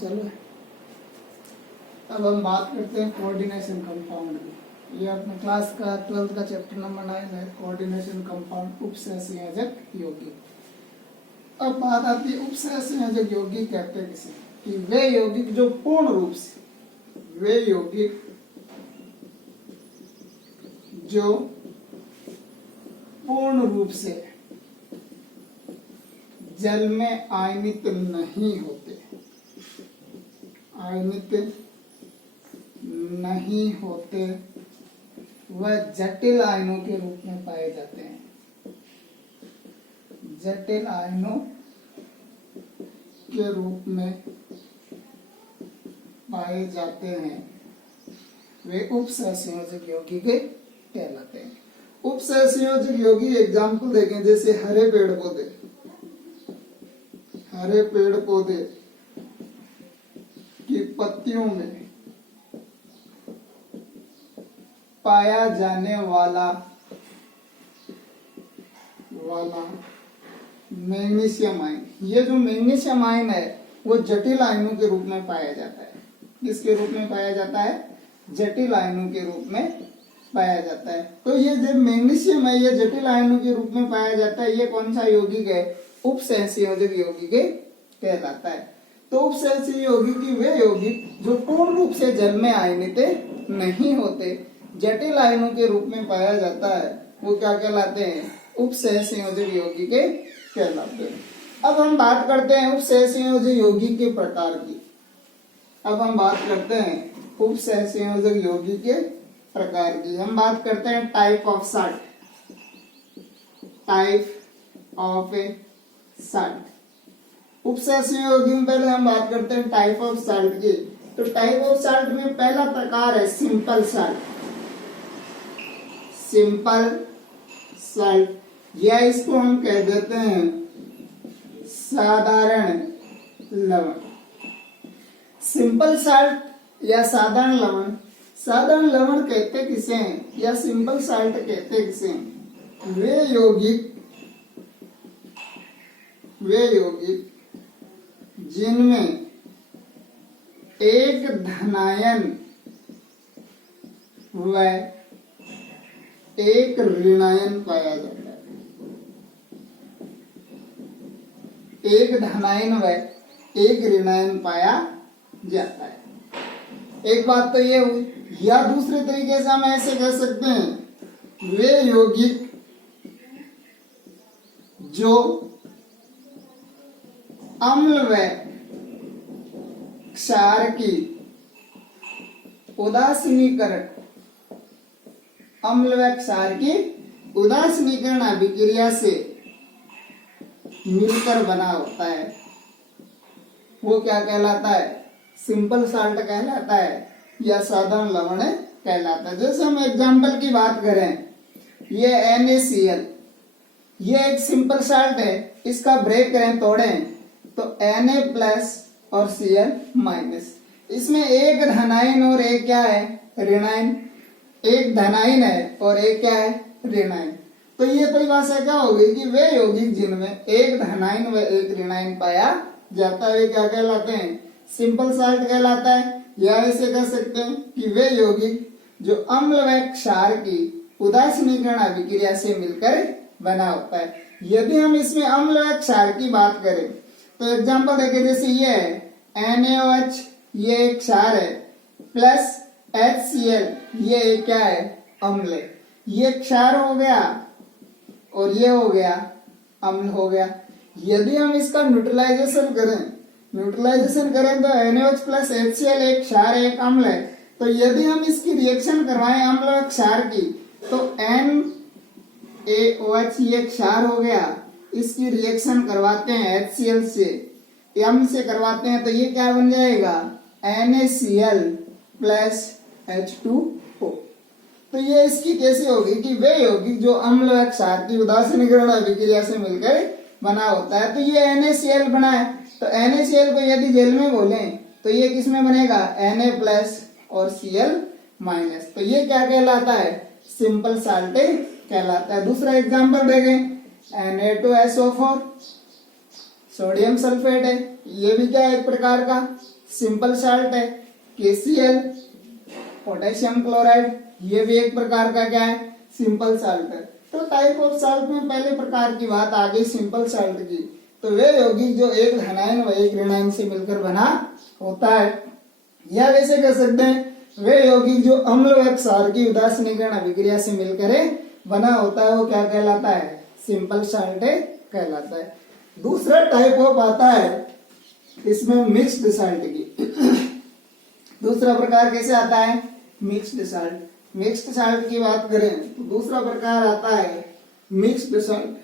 चलो अब हम बात करते हैं कोऑर्डिनेशन कंपाउंड की। ये अपने क्लास का 12th का चैप्टर नंबर 9 है, कोऑर्डिनेशन कंपाउंड उपसहसंयोजक यौगिक। अब बात आती है उपसहसंयोजक यौगिक कहते हैं किसे, कि वे यौगिक जो पूर्ण रूप से, वे यौगिक जो पूर्ण रूप से जल में आयनित नहीं होते, आयनित नहीं होते, वह जटिल आयनों के रूप में पाए जाते हैं। जटिल आयनों के रूप में पाए जाते हैं, वे उपसहसंयोजक यौगिक कहलाते हैं। उपसहसंयोजक यौगिक एग्जाम्पल देखें, जैसे हरे पेड़ पौधे, हरे पेड़ पौधे की पत्तियों में पाया जाने वाला मैग्नीशियम आयन, ये जो मैग्नीशियम आयन है वो जटिल आयनों के रूप में पाया जाता है। किसके रूप में पाया जाता है? जटिल आयनों के रूप में पाया जाता है। तो ये जो मैग्नीशियम है ये जटिल आयनों के रूप में पाया जाता है। ये कौन सा यौगिक है? उपसहसंयोजक यौगिक कहलाता है। तो उपसहसंयोजक यौगिक वे यौगिक जो पूर्ण रूप से जल में आयनित नहीं होते, जटिल आयनों के रूप में पाया जाता है, वो क्या कहलाते हैं? उपसहसंयोजक यौगिक कहलाते हैं। अब हम बात करते हैं उपसहसंयोजक यौगिक के प्रकार की। अब हम बात करते हैं उपसहसंयोजक यौगिक के प्रकार की। हम बात करते हैं type of salt, type of salt. उपसहसंयोजक यौगिक में पहले हम बात करते हैं टाइप ऑफ साल्ट की। तो टाइप ऑफ साल्ट में पहला प्रकार है सिंपल साल्ट, सिंपल साल्ट, या इसको हम कह देते हैं साधारण लवण। सिंपल साल्ट या साधारण लवण, साधारण लवण कहते किसे हैं या सिंपल साल्ट कहते किसे हैं? वे यौगिक जिनमें एक धनायन व एक ऋणायन पाया जाता है। एक धनायन व एक ऋणायन पाया जाता है। एक बात तो ये हुई, या दूसरे तरीके से हम ऐसे कह सकते हैं वे यौगिक जो अम्ल व क्षार की उदासीनीकरण, अम्ल व क्षार की उदासीनीकरण अभिक्रिया से मिलकर बना होता है, वो क्या कहलाता है? सिंपल साल्ट कहलाता है या साधारण लवण कहलाता है। जैसे हम एग्जाम्पल की बात करें, ये NaCl, ये एक सिंपल साल्ट है, इसका ब्रेक करें, तोड़ें तो Na+ और Cl-, इसमें एक धनायन और एक क्या है? ऋणायन। एक धनायन है और एक क्या है? ऋणायन। तो ये परिभाषा क्या होगी कि वे यौगिक जिनमें एक धनायन व एक ऋणायन पाया जाता है, वे क्या कहलाते हैं? सिंपल साल्ट कहलाता है। या ऐसे कह सकते हैं कि वे यौगिक जो अम्ल व क्षार की उदासीनीकरण अभिक्रिया से मिलकर बना होता है। यदि हम इसमें अम्ल व क्षार की बात करें तो एग्जांपल देखें, जैसे ये है NaOH, ये एक क्षार है, प्लस HCl, ये क्या है? अम्ल है। ये क्षार हो गया और ये हो गया अम्ल हो गया। यदि हम इसका न्यूट्रलाइजेशन करें तो NaOH प्लस HCl एक क्षार है, एक अम्ल है। तो यदि हम इसकी रिएक्शन करवाएं अम्ल और क्षार की, तो NaOH ये क्षार हो गया, इसकी रिएक्शन करवाते हैं HCl से, अम्ल से करवाते हैं, तो ये क्या बन जाएगा? NaCl plus H2O। तो ये इसकी कैसे होगी कि वे यौगिक जो अम्ल व क्षार की उदासीनीकरण अभिक्रिया से मिलकर बना होता है। तो ये NaCl बना है, तो NaCl को यदि जेल में घोलें तो ये किस में बनेगा? Na+ और Cl-। तो ये क्या कहलाता है? सिंपल साल्ट कहलाता है। दूसरा एग्जांपल देखें, Na2SO4, सोडियम सल्फेट है, ये भी क्या है? एक प्रकार का सिंपल साल्ट है। KCl पोटेशियम क्लोराइड, ये भी एक प्रकार का क्या है, सिंपल साल्ट है। तो टाइप ऑफ साल्ट में पहले प्रकार की बात आ गई सिंपल साल्ट की। तो वे यौगिक जो एक धनायन व एक ऋणायन से मिलकर बना होता है, या वैसे कह सकते हैं वे यौगिक जो अम्ल व क्षार की उदासीनीकरण अभिक्रिया से मिलकर बना होता है, वो क्या कहलाता है, सिंपल साल्ट कहलाता है। दूसरा टाइप ऑफ आता है इसमें मिक्स्ड साल्ट की। दूसरा प्रकार कैसे आता है, मिक्स्ड साल्ट। मिक्स्ड साल्ट की बात करें तो दूसरा प्रकार आता है मिक्स्ड साल्ट।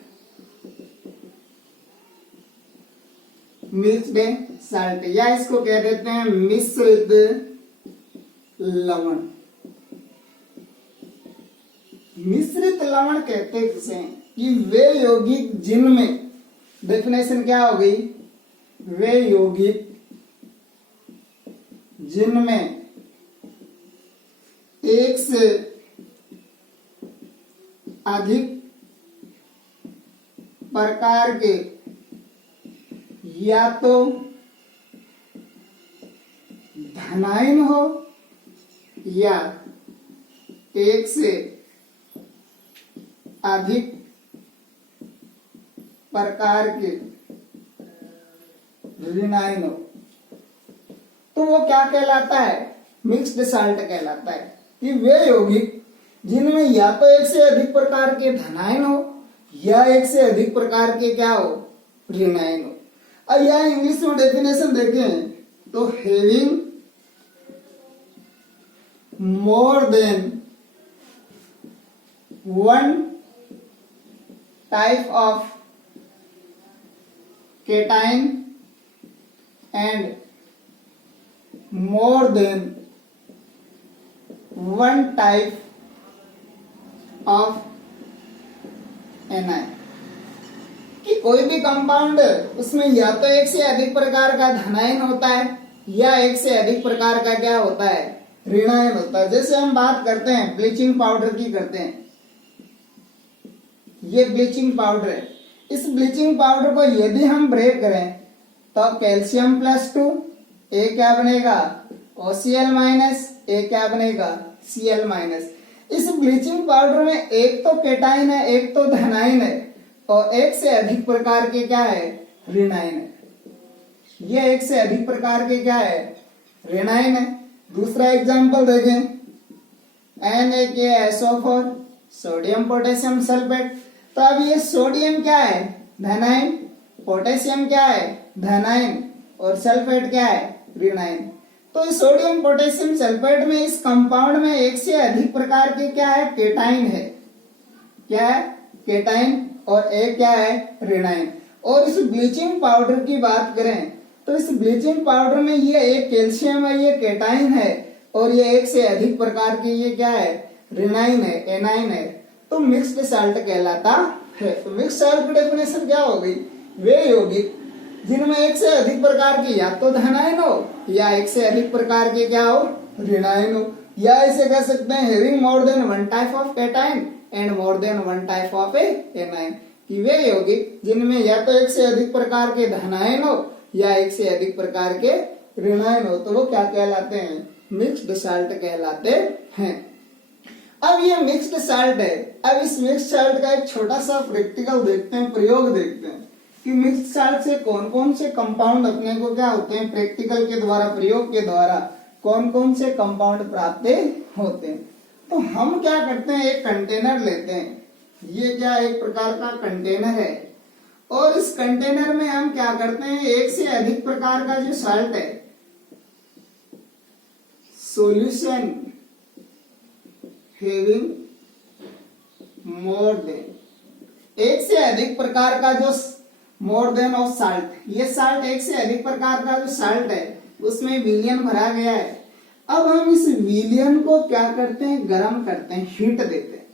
मिक्स्ड साल्ट या इसको कह देते हैं मिश्रित लवण। मिश्रित लवण कहते हैं किसे, कि वे यौगिक जिनमें, डेफिनेशन क्या हो गई, वे यौगिक जिनमें एक से अधिक प्रकार के या तो धनायन हो या एक से अधिक प्रकार के ऋणायन हो, तो वो क्या कहलाता है, मिक्स्ड साल्ट कहलाता है। कि वे यौगिक जिनमें या तो एक से अधिक प्रकार के धनायन हो या एक से अधिक प्रकार के क्या हो, ऋणायन हो। अब यह इंग्लिश में डेफिनेशन देखें तो having more than one type of cation and more than one type of anion, कि कोई भी कंपाउंड उसमें या तो एक से अधिक प्रकार का धनायन होता है या एक से अधिक प्रकार का क्या होता है, ऋणायन होता है। जैसे हम बात करते हैं ब्लीचिंग पाउडर की करते हैं, ये ब्लीचिंग पाउडर है। इस ब्लीचिंग पाउडर को यदि हम ब्रेक करें तो कैल्शियम +2, ए क्या बनेगा, OCl माइनस, ए क्या बनेगा, Cl-। इस ब्लीचिंग पाउडर में एक तो केटाइन है, एक तो धनायन है, और एक से अधिक प्रकार के क्या है, ऋणायन है। ये एक से अधिक प्रकार के क्या है, ऋणायन है। दूसरा एग्जांपल देखें, NaKSO4 सोडियम पोटेशियम सल्फेट। तो अब ये सोडियम क्या है, धनायन, पोटेशियम क्या है, धनायन, और सल्फेट क्या है, ऋणायन। तो इस सोडियम पोटेशियम सल्फेट में इस कंपाउंड में एक से अधिक प्रकार के क्या है, केटाइन है, क्या है, केटाइन, और एक क्या है, ऋणायन। और इस ब्लीचिंग पाउडर की बात करें तो इस ब्लीचिंग पाउडर में ये एक कैल्शियम है, ये केटाइन है, और ये एक से अधिक प्रकार के ये क्या है, ऋणायन है, एनाइन है। तो मिक्स्ड साल्ट कहलाता है। तो मिक्स्ड साल्ट की डेफिनेशन क्या हो गई, वे यौगिक जिनमें एक से अधिक प्रकार के या तो धनायन हो या एक से अधिक प्रकार के क्या हो, ऋणायन हो। या इसे कह सकते हैं having more than one type of cation and more than one type of anion, कि वे यौगिक जिनमें या तो एक से अधिक प्रकार के धनायन हो या एक से अधिक प्रकार के ऋणायन हो, तो वो क्या कहलाते हैं, मिक्स्ड साल्ट कहलाते हैं। अब ये मिक्स्ड साल्ट है। अब इस मिक्स्ड साल्ट का एक छोटा सा प्रैक्टिकल देखते हैं, प्रयोग देखते हैं कि मिक्स्ड साल्ट से कौन कौन से कंपाउंड अपने को क्या होते हैं, प्रैक्टिकल के द्वारा, प्रयोग के द्वारा कौन कौन से कंपाउंड प्राप्त होते हैं। तो हम क्या करते हैं, एक कंटेनर लेते हैं, ये क्या एक प्रकार का कंटेनर है, और इस कंटेनर में हम क्या करते हैं, एक से अधिक प्रकार का जो साल्ट है, सॉल्यूशन हैविंग मोर देन, एक से अधिक प्रकार का जो मोर देन ऑफ साल्ट, ये साल्ट एक से अधिक प्रकार का जो साल्ट है उसमें विलियन भरा गया है। अब हम इस विलियन को क्या करते हैं, गर्म करते हैं, हीट देते हैं।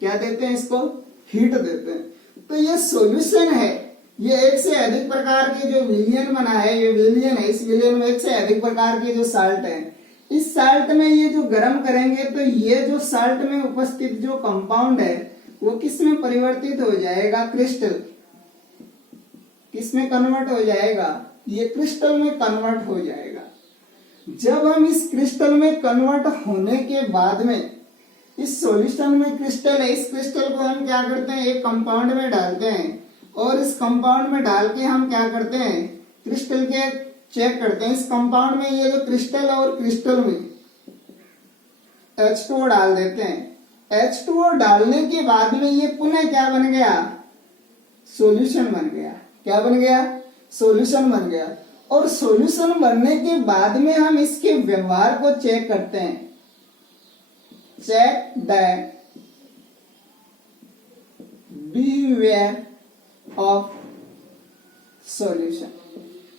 क्या देते हैं, इसको हीट देते हैं। तो ये सॉल्यूशन है, ये एक से अधिक प्रकार के जो विलियन बना है, ये विलियन है, इस विलियन में एक से अधिक प्रकार के जो साल्ट है, इस साल्ट में ये जो गर्म करेंगे तो ये जो साल्ट में उपस्थित जो कंपाउंड है वो किस में परिवर्तित हो जाएगा, क्रिस्टल, किस में कन्वर्ट हो जाएगा, ये क्रिस्टल में कन्वर्ट हो जाएगा। जब हम इस क्रिस्टल में कन्वर्ट होने के बाद में इस सॉल्यूशन में क्रिस्टल है, इस क्रिस्टल को हम क्या करते हैं, एक कंपाउंड में डालते हैं और इस कंपाउंड में डाल के हम क्या करते हैं, क्रिस्टल के चेक करते हैं। इस कंपाउंड में ये जो क्रिस्टल है और क्रिस्टल में H2O डाल देते हैं। H2O डालने के बाद में ये पुनः क्या बन गया, सॉल्यूशन बन गया। क्या बन गया, सॉल्यूशन बन गया। और सॉल्यूशन बनने के बाद में हम इसके व्यवहार को चेक करते हैं। Check the behaviour of solution.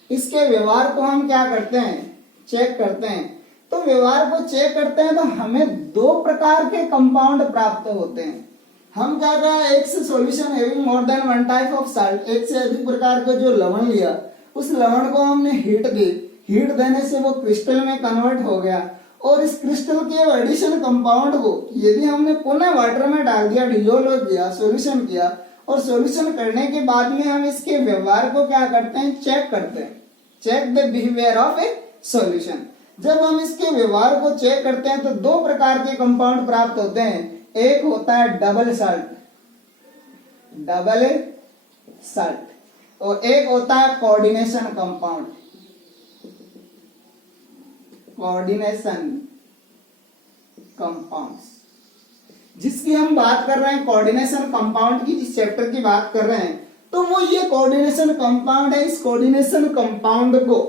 इसके व्यवहार को हम क्या करते हैं, चेक करते हैं। तो व्यवहार को चेक करते हैं तो हमें दो प्रकार के कंपाउंड प्राप्त होते हैं। हम क्या कर रहे हैं, एक से solution having more than one type of salt, एक से अधिक प्रकार का जो लवण लिया, उस लवण को हमने हीट दी। हीट देने से वो क्रिस्टल में कन्वर्ट हो गया और इस क्रिस्टल के एडिशन कंपाउंड को यदि हमने पुनः वाटर में डाल दिया, डिजोल्व किया, सॉल्यूशन किया, और सॉल्यूशन करने के बाद में हम इसके व्यवहार को क्या करते हैं, चेक करते हैं। Check the behaviour of a solution. जब हम इसके व्यवहार को चेक करते हैं तो दो प्रकार के कंपाउंड प्राप्त होते हैं। एक होता है डबल साल्ट, डबल साल्ट, और एक होता है कोऑर्डिनेशन कंपाउंड, कोऑर्डिनेशन कंपाउंड्स। जिसकी हम बात कर रहे हैं, कोऑर्डिनेशन कंपाउंड की, जिस चैप्टर की बात कर रहे हैं, तो वो ये कोऑर्डिनेशन कंपाउंड है। इस कोऑर्डिनेशन कंपाउंड को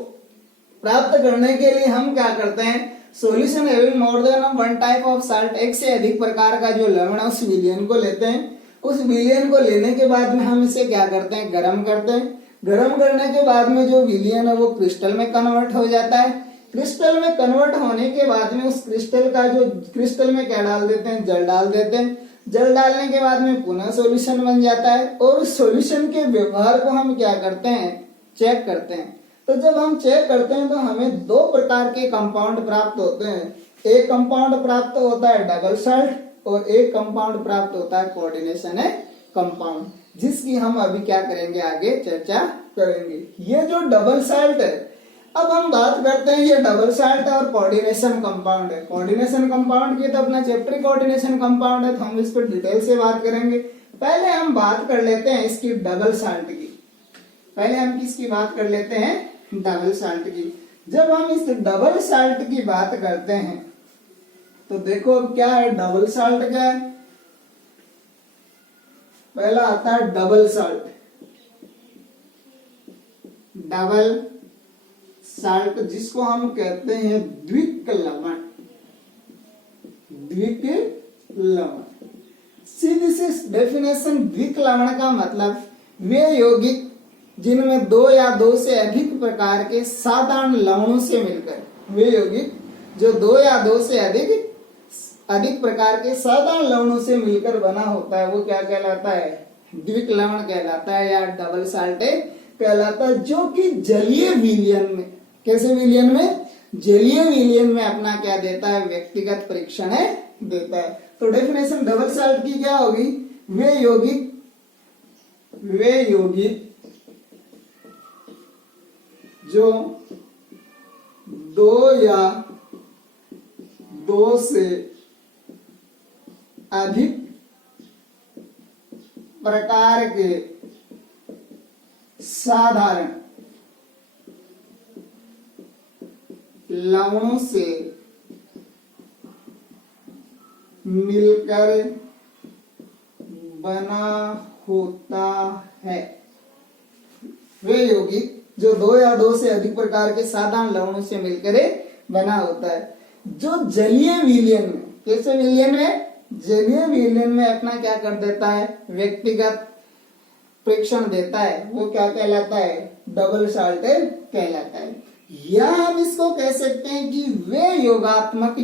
प्राप्त करने के लिए हम क्या करते हैं, solution having more than one type of salt, एक से अधिक प्रकार का जो लवण है उस विलयन को लेते हैं। उस विलयन को लेने के बाद में हम इसे क्या करते हैं, गर्म करते हैं। गर्म करने के बाद में जो विलयन है वो क्रिस्टल में कन्वर्ट हो जाता है। क्रिस्टल में कन्वर्ट होने के बाद में उस क्रिस्टल का जो क्रिस्टल में क्या डाल देते हैं, जल डाल देते हैं। जल डालने के बाद में पुनः सॉल्यूशन बन जाता है और उस सॉल्यूशन के व्यवहार को हम क्या करते हैं, चेक करते हैं। तो जब हम चेक करते हैं तो हमें दो प्रकार के कंपाउंड प्राप्त होते हैं। एक कंपाउंड प्राप्त होता है डबल साल्ट और एक कंपाउंड प्राप्त होता है कोऑर्डिनेशन कंपाउंड, जिसकी हम अभी क्या करेंगे, आगे चर्चा करेंगे। ये जो डबल साल्ट है, अब हम बात करते हैं, ये डबल साल्ट और कोऑर्डिनेशन कंपाउंड है। कोऑर्डिनेशन कंपाउंड की तो अपना चैप्टर कोऑर्डिनेशन कंपाउंड है, तो हम इस पर डिटेल से बात करेंगे। पहले हम बात कर लेते हैं इसकी डबल साल्ट की। पहले हम किसकी बात कर लेते हैं, डबल साल्ट की। जब हम इस डबल साल्ट की बात करते हैं तो देखो अब क्या है, डबल साल्ट क्या है। पहला आता है डबल साल्ट। डबल साल्ट जिसको हम कहते हैं द्विक लवण, द्विक लवण। सीधी सी डेफिनेशन, द्विक लवण का मतलब वे यौगिक जिनमें दो या दो से अधिक प्रकार के साधारण लवणों से मिलकर, वे यौगिक जो दो या दो से अधिक प्रकार के साधारण लवणों से मिलकर बना होता है, वो क्या कहलाता है, द्विक लवण कहलाता है या डबल साल्ट कहलाता है। जो कि जलीय विलयन में, कैसे विलयन में, जलीय विलयन में अपना क्या देता है, व्यक्तिगत परीक्षण देता है। तो डेफिनेशन डबल साल्ट की क्या होगी, वे यौगिक जो दो या दो से अधिक प्रकार के साधारण लवणों से मिलकर बना होता है। वे यौगिक जो दो या दो से अधिक प्रकार के साधारण लवणों से मिलकर बना होता है, जो जलीय विलयन में, कैसे विलयन में, जलीय विलयन में अपना क्या कर देता है, व्यक्तिगत परीक्षण देता है, वो क्या कहलाता है, डबल साल्ट कहलाता है। या हम इसको कह सकते हैं कि वे योगात्मक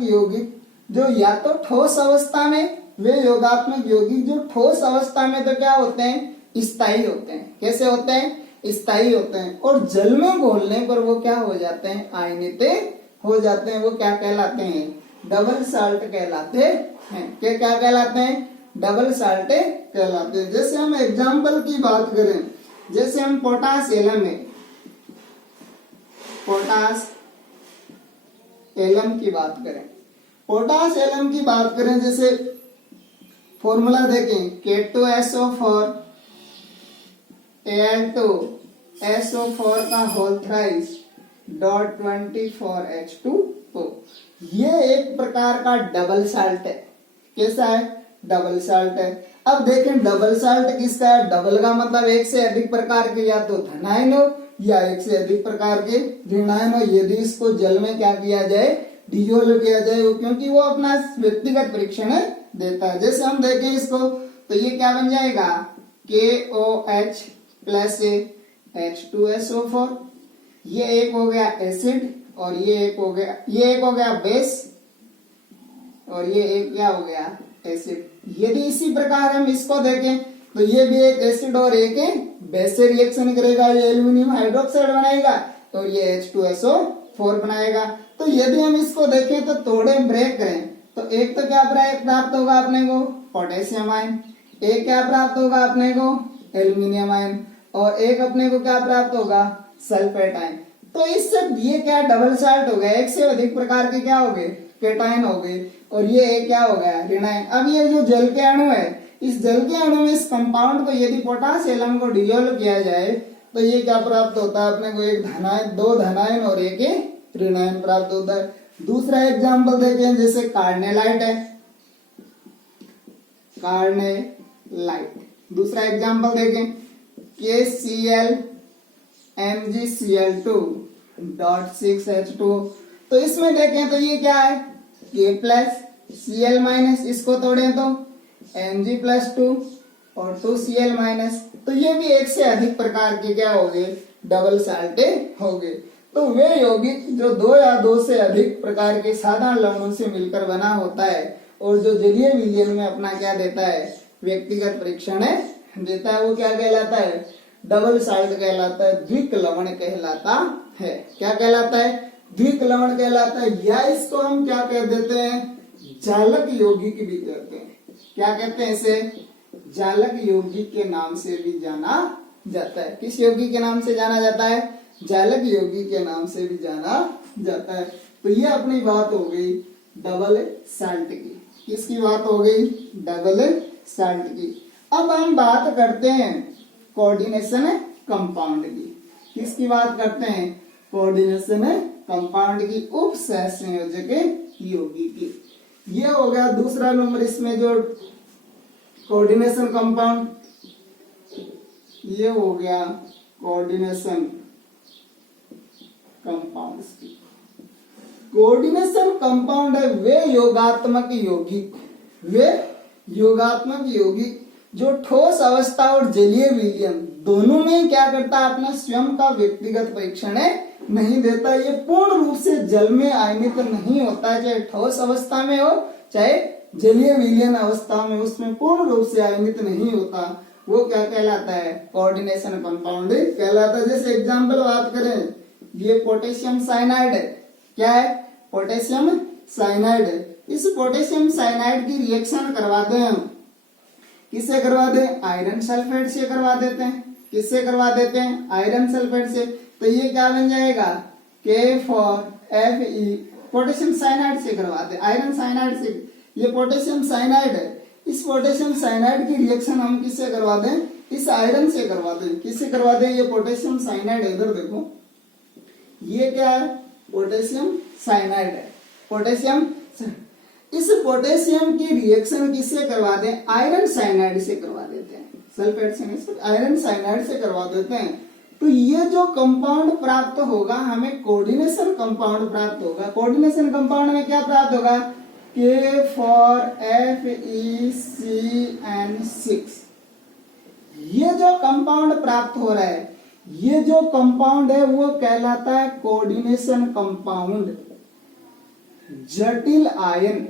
यौगिक जो या तो ठोस अवस्था में, वे योगात्मक यौगिक जो ठोस अवस्था में तो क्या होते हैं, स्थायी होते हैं। कैसे होते हैं, स्थायी होते हैं, और जल में घोलने पर वो क्या हो जाते हैं, आयनित हो जाते हैं। वो क्या कहलाते हैं, डबल साल्ट कहलाते हैं। क्या कहलाते हैं, डबल साल्ट कहलाते हैं। जैसे हम एग्जाम्पल की बात करें जैसे हम पोटास एलम है, पोटास एलम की बात करें, पोटास एलम की बात करें, जैसे फॉर्मूला देखें K2SO4 Al2SO4 का होल थ्राइस डॉट 24H2O। ये एक प्रकार का डबल साल्ट है। कैसा है? डबल साल्ट है। अब देखें डबल साल्ट किसका है? डबल का मतलब एक से अधिक प्रकार के या तो धनायन हो या एक से अधिक प्रकार के ऋणायन हो, यदि इसको जल में क्या किया जाए? डिजोल्व किया जाए, क्योंकि वो अपना व्यक्तिगत परीक्षण देता है। जैसे हम देखें इसको तो ये क्या बन जाएगा? KOH plus H2SO4। ये एक हो गया एसिड और ये एक हो गया बेस और ये एक क्या हो गया? एसिड। यदि इसी प्रकार हम इसको देखें तो ये भी एक एसिड और एक बेस से रिएक्शन करेगा, ये एल्यूमिनियम हाइड्रोक्साइड बनाएगा और ये H2SO4 बनाएगा। तो यदि हम इसको देखें तो थोड़े ब्रेक करें तो एक तो क्या प्राप्त होगा अपने को? Potassium ion. एक क्या प्राप्त होगा अपने को? Aluminium ion. और एक अपने को क्या प्राप्त होगा? Sulphate ion. तो इससे ये क्या डबल साल्ट हो गया, एक से अधिक प्रकार के क्या हो गए? केटायन हो गए। और ये एक क्या हो गया? ऋणायन। अब ये जो जल के अणु है, इस जल के अणु में इस कंपाउंड को यदि पोटास एलम को डिजोल्व किया जाए तो ये क्या प्राप्त होता है अपने को? एक धनायन, दो धनायन और एक ऋणायन प्राप्त होता है। दूसरा एग्जाम्पल देखें, जैसे कार्नेलाइट है, कार्नेलाइट। दूसरा एग्जाम्पल देखें KCl MgCl2.6H2। तो इसमें देखें तो ये क्या है? K प्लस Cl माइनस, इसको तोड़ें तो Mg+2 और 2Cl माइनस। तो ये भी एक से अधिक प्रकार के क्या हो गए? डबल साल्टे हो गए। तो वे यौगिक जो दो या दो से अधिक प्रकार के साधारण लवणों से मिलकर बना होता है और जो जलीय विलयन में अपना क्या देता है? व्यक्तिगत परीक्षण देता है, वो क्या कहलाता है? डबल साल्ट कहलाता है, द्विक लवण कहलाता है। क्या कहलाता है? द्विक लवण कहलाता है। या इसको हम क्या कह देते हैं? जालक यौगिक भी कहते हैं। क्या कहते हैं इसे? जालक यौगिक के नाम से भी जाना जाता है। किस यौगिक के नाम से जाना जाता है? जालक यौगिक के नाम से भी जाना जाता है। तो ये अपनी बात हो गई डबल साल्ट की। किसकी बात हो गई? डबल साल्ट की। अब हम बात करते हैं कोऑर्डिनेशन कंपाउंड की। किसकी बात करते हैं? कोऑर्डिनेशन कंपाउंड की, उप सहसंयोजक यौगिक की। ये हो गया दूसरा नंबर इसमें जो कोऑर्डिनेशन कंपाउंड, ये हो गया कोऑर्डिनेशन कंपाउंड्स की। कोऑर्डिनेशन कंपाउंड है वे योगात्मक यौगिक, वे योगात्मक यौगिक जो ठोस अवस्था और जलीय विलयन दोनों में क्या करता है? अपना स्वयं का व्यक्तिगत परीक्षण नहीं देता। ये पूर्ण रूप से जल में आयनित नहीं होता है, चाहे ठोस अवस्था में हो चाहे जलीय विलयन अवस्था में, उसमें पूर्ण रूप से आयनित नहीं होता। वो क्या कहलाता है? कोऑर्डिनेशन कंपाउंड कहलाता है। जैसे एग्जाम्पल बात करें, ये पोटेशियम साइनाइड है। क्या है? पोटेशियम साइनाइड है। इस पोटेशियम साइनाइड की रिएक्शन करवाते हैं हम, किससे करवा दें? आयरन सल्फेट से करवा देते हैं। किससे करवा देते हैं? आयरन सल्फेट से। तो ये क्या बन जाएगा? K4Fe, पोटेशियम साइनाइड से करवा दे, आयरन साइनाइड से। ये पोटेशियम साइनाइड है। इस पोटेशियम साइनाइड की रिएक्शन हम किससे करवा दें? इस आयरन से करवा दें। किससे करवा दें? ये पोटेशियम साइनाइड, इधर देखो, ये क्या है? पोटेशियम साइनाइड है। पोटेशियम, इस पोटेशियम की रिएक्शन किससे करवा दें? आयरन साइनाइड से करवा देते हैं। सल्फेट से नहीं, आयरन साइनाइड से करवा देते हैं। तो ये जो कंपाउंड प्राप्त होगा हमें कोऑर्डिनेशन कंपाउंड प्राप्त होगा। कोऑर्डिनेशन कंपाउंड में क्या प्राप्त होगा? K4FeCN6। ये जो कंपाउंड प्राप्त हो रहा है, ये जो कंपाउंड है वो कहलाता है कोऑर्डिनेशन कंपाउंड। जटिल आयन,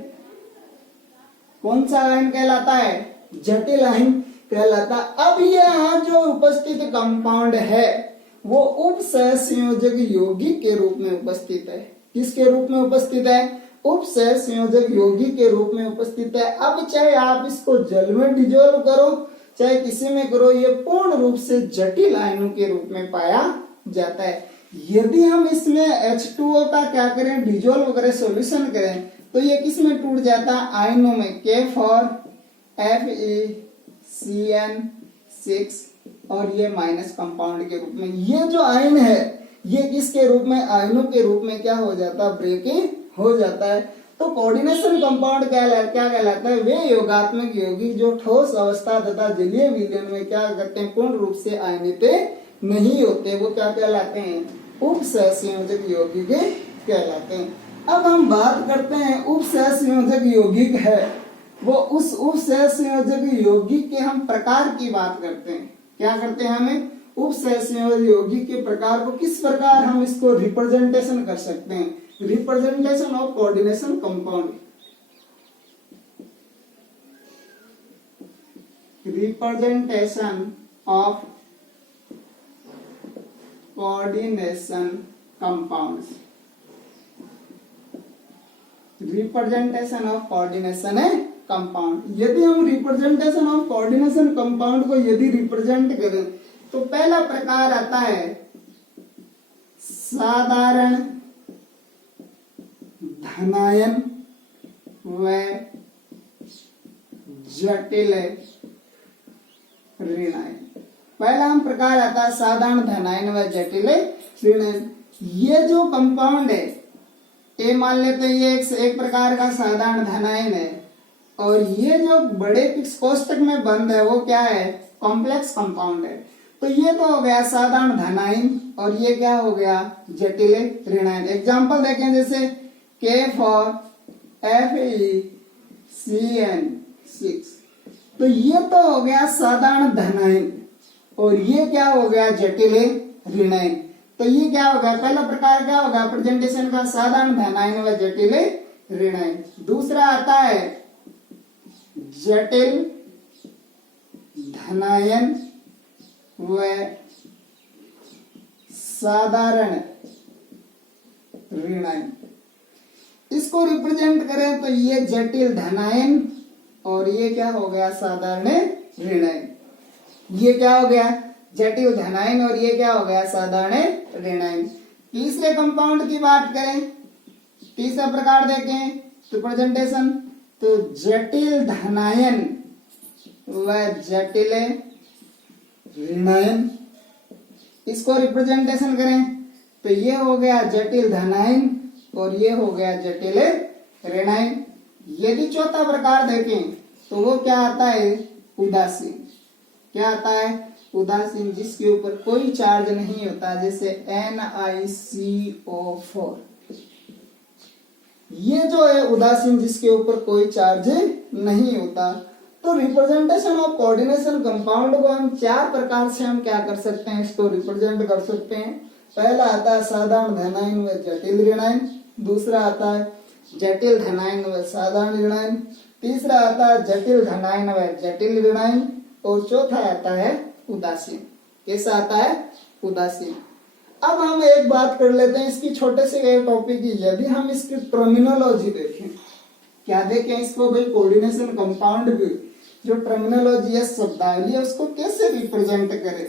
कौन सा आयन कहलाता है? जटिल आयन कहलाता। अब यहाँ जो उपस्थित कंपाउंड है वो उप सहसंयोजक यौगिक के रूप में उपस्थित है। किसके रूप में उपस्थित है? उप सहसंयोजक यौगिक के रूप में उपस्थित है। अब चाहे आप इसको जल में डिजोल्व करो चाहे किसी में करो, ये पूर्ण रूप से जटिल आयनों के रूप में पाया जाता है। यदि हम इसमें H2O का क्या करें, डिजोल्व करें, सॉल्यूशन करें, तो ये किस में टूट जाता है, आयनों में, K फॉर FeCN6 और ये माइनस कंपाउंड के रूप में। ये जो आयन है ये किसके रूप में, आयनों के रूप में क्या हो जाता है, ब्रेकिंग हो जाता है। तो कोऑर्डिनेशन कंपाउंड क्या कहलाता है, वे योगात्मक यौगिक जो ठोस अवस्था तथा जलीय विलयन में क्या करते हैं, पूर्ण रूप से आयनित नहीं होते, वो क्या कहलाते हैं, उपसहसंयोजक यौगिक कहलाते हैं। अब हम बात करते हैं उपसहसंयोजक यौगिक है, वो उस उपसहसंयोजक यौगिक के हम प्रकार की बात करते हैं। क्या करते हैं, हमें उपसहसंयोजक यौगिक के प्रकार को किस प्रकार हम इसको रिप्रेजेंटेशन कर सकते हैं, representation of coordination compound, representation of coordination compounds, representation of coordination compound. यदि हम रिप्रेजेंटेशन ऑफ कोऑर्डिनेशन कंपाउंड को यदि रिप्रेजेंट करें तो पहला प्रकार आता है साधारण धनायन व जटिल ऋणायन। पहला हम प्रकार आता है साधारण धनायन व जटिल ऋणायन। ये जो कंपाउंड है, ये मान लेते हैं ये एक प्रकार का साधारण धनायन है, और ये जो बड़े कोष्टक में बंद है वो क्या है, कॉम्प्लेक्स कंपाउंड है। तो ये तो हो गया साधारण धनायन, और ये क्या हो गया, जटिल ऋणायन। एग्जांपल देखें, जैसे K फॉर FeCN6, तो ये तो हो गया साधारण धनायन, और ये क्या हो गया, जटिल ऋणायन। तो ये क्या होगा, पहला प्रकार क्या होगा प्रेजेंटेशन का, साधारण धनायन व जटिल ऋणायन। दूसरा आता है जटिल धनायन व साधारण ऋणायन। इसको रिप्रेजेंट करें तो ये जटिल धनायन और ये क्या हो गया, साधारण ऋणायन। ये क्या हो गया, जटिल धनायन और ये क्या हो गया, साधारण ऋणायन। तीसरे कंपाउंड की बात करें, तीसरा प्रकार देखें तो प्रेजेंटेशन, तो जटिल धनायन व जटिल ऋणायन। इसको रिप्रेजेंटेशन करें तो ये हो गया जटिल धनायन और ये हो गया जटिल ऋणायन। यदि चौथा प्रकार देखें तो वो क्या आता है, उदासीन। क्या आता है, उदासीन, जिसके ऊपर कोई चार्ज नहीं होता, जैसे NiCO4। ये जो है उदासीन, जिसके ऊपर कोई चार्ज नहीं होता। तो रिप्रेजेंटेशन ऑफ कोऑर्डिनेशन कंपाउंड को हम चार प्रकार से हम क्या कर सकते हैं, इसको रिप्रेजेंट कर सकते हैं। पहला आता है साधारण धनायन व जटिल ऋणायन, दूसरा आता है जटिल धनायन व साधारण ऋणायन, तीसरा आता है जटिल धनायन व जटिल ऋणायन, और चौथा आता है उदासीन। कैसा आता है, उदासीन। अब हम एक बात कर लेते हैं इसकी छोटे से एक टॉपिक की। यदि हम इसकी टर्मिनोलॉजी देखें, क्या देखें इसको भाई, कोऑर्डिनेशन कंपाउंड की जो टर्मिनोलॉजी है, शब्दावली है, उसको कैसे रिप्रेजेंट करें,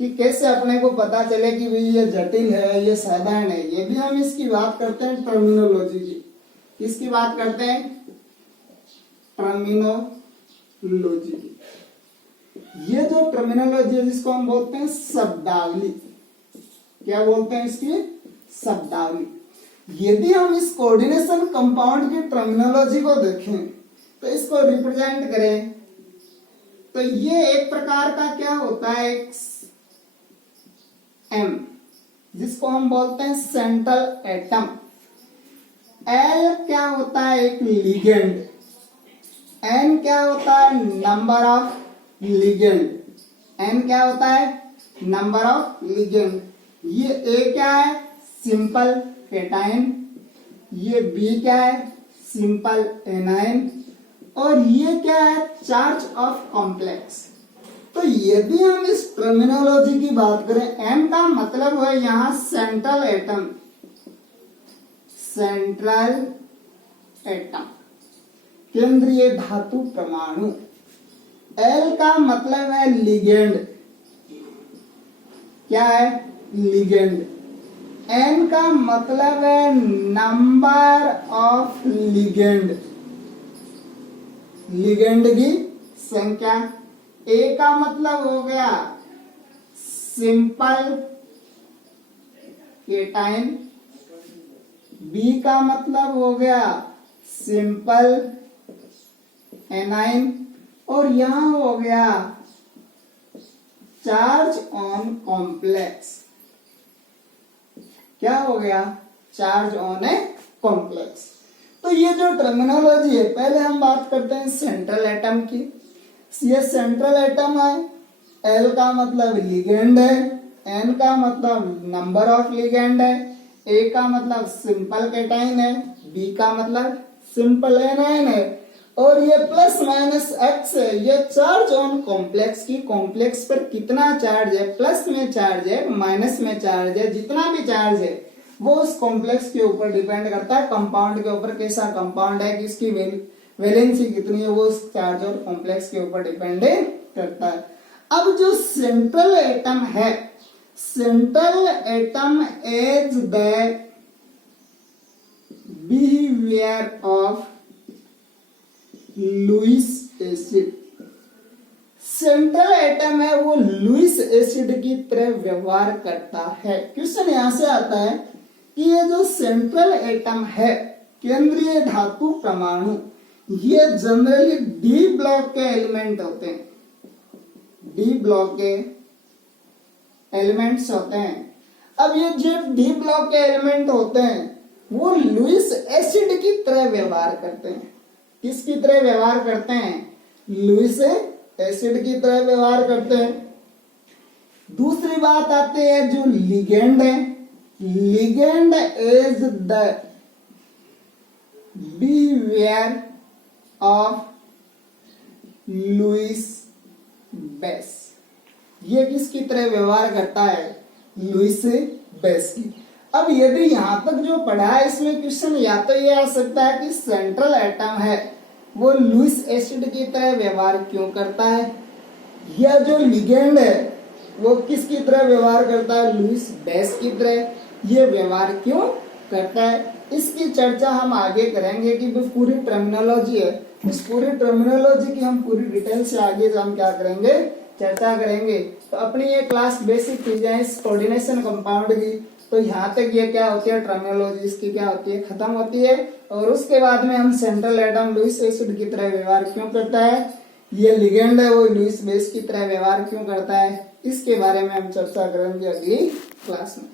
कि कैसे अपने को पता चले कि भाई ये जटिल है, ये साधारण है। ये भी हम इसकी बात करते हैं टर्मिनोलॉजी की। किसकी बात करते हैं, टर्मिनोलॉजी की। ये जो टर्मिनोलॉजी है जिसको हम बोलते हैं शब्दावली। क्या बोलते हैं इसकी, शब्दावली। यदि हम इस कोऑर्डिनेशन कंपाउंड की टर्मिनोलॉजी को देखें तो इसको रिप्रेजेंट करें तो ये एक प्रकार का क्या होता है, एक M, जिसको हम बोलते हैं सेंट्रल एटम। L क्या होता है, एक लिगेंड। N क्या होता है, नंबर ऑफ लिगेंड। N क्या होता है, नंबर ऑफ लिगेंड। ये A क्या है, सिंपल कैटायन। ये B क्या है, सिंपल एनायन। और ये क्या है, चार्ज ऑफ कॉम्प्लेक्स। तो यदि हम इस टर्मिनोलॉजी की बात करें, M का मतलब है यहां सेंट्रल एटम, सेंट्रल एटम, केंद्रीय धातु परमाणु। एल का मतलब है लिगेंड, क्या है? लिगेंड। एन का मतलब है नंबर ऑफ लिगेंड, लिगेंड की संख्या। ए का मतलब हो गया सिंपल केटाइन, बी का मतलब हो गया सिंपल एनाइन, और यहां हो गया चार्ज ऑन कॉम्प्लेक्स। क्या हो गया? Charge on a complex. तो ये जो टर्मिनोलॉजी है, पहले हम बात करते हैं सेंट्रल एटम की। ये सेंट्रल एटम है, एल का मतलब लिगेंड है, एन का मतलब नंबर ऑफ लिगेंड है, ए का मतलब सिंपल केटाइन है, बी का मतलब सिंपल एनाइन है, और ये प्लस माइनस एक्स है, ये चार्ज ऑन कॉम्प्लेक्स की। कॉम्प्लेक्स पर कितना चार्ज है, प्लस में चार्ज है, माइनस में चार्ज है, जितना भी चार्ज है वो उस कॉम्प्लेक्स के ऊपर डिपेंड करता है, कंपाउंड के ऊपर, कैसा कंपाउंड है, किसकी वैलेंसी कितनी है, वो उस चार्ज और कॉम्प्लेक्स के ऊपर डिपेंड करता है। अब जो सेंट्रल एटम है, central atom is the behaviour of Lewis acid. Central atom है वो लुईस एसिड की तरह व्यवहार करता है। क्वेश्चन यहां से आता है कि ये जो सेंट्रल एटम है, केंद्रीय धातु परमाणु, ये जनरली डी ब्लॉक के एलिमेंट होते हैं, डी ब्लॉक के एलिमेंट्स होते हैं। अब ये जो डी ब्लॉक के एलिमेंट होते हैं वो लुईस एसिड की तरह व्यवहार करते हैं। किसकी तरह व्यवहार करते हैं? लुईस एसिड की तरह व्यवहार करते हैं। दूसरी बात आती है जो लिगेंड है, ligand is the behaviour of Lewis base. ये किसकी तरह व्यवहार करता है? लुईस बेस की। अब यदि यहां तक जो पढ़ा है इसमें क्वेश्चन या तो ये आ सकता है कि सेंट्रल एटम है वो लुईस एसिड की तरह व्यवहार क्यों करता है, या जो लिगेंड है वो किसकी तरह व्यवहार करता है? लुईस बेस की तरह ये व्यवहार क्यों करता है। इसकी चर्चा हम आगे करेंगे कि जो पूरी टर्मिनोलॉजी है, उस पूरी टर्मिनोलॉजी की हम पूरी डिटेल से आगे हम क्या करेंगे, चर्चा करेंगे। तो अपनी ये क्लास बेसिक चीजें इस कोऑर्डिनेशन कंपाउंड की, तो यहाँ तक ये क्या होती है, टर्मिनोलॉजी इसकी क्या होती है, खत्म होती है। और उसके बाद में हम सेंट्रल एटम लुईस एसिड की तरह व्यवहार क्यों करता है, ये लिगेंड है वो लुईस बेस की तरह व्यवहार क्यों करता है, इसके बारे में हम चर्चा करेंगे अगली क्लास में।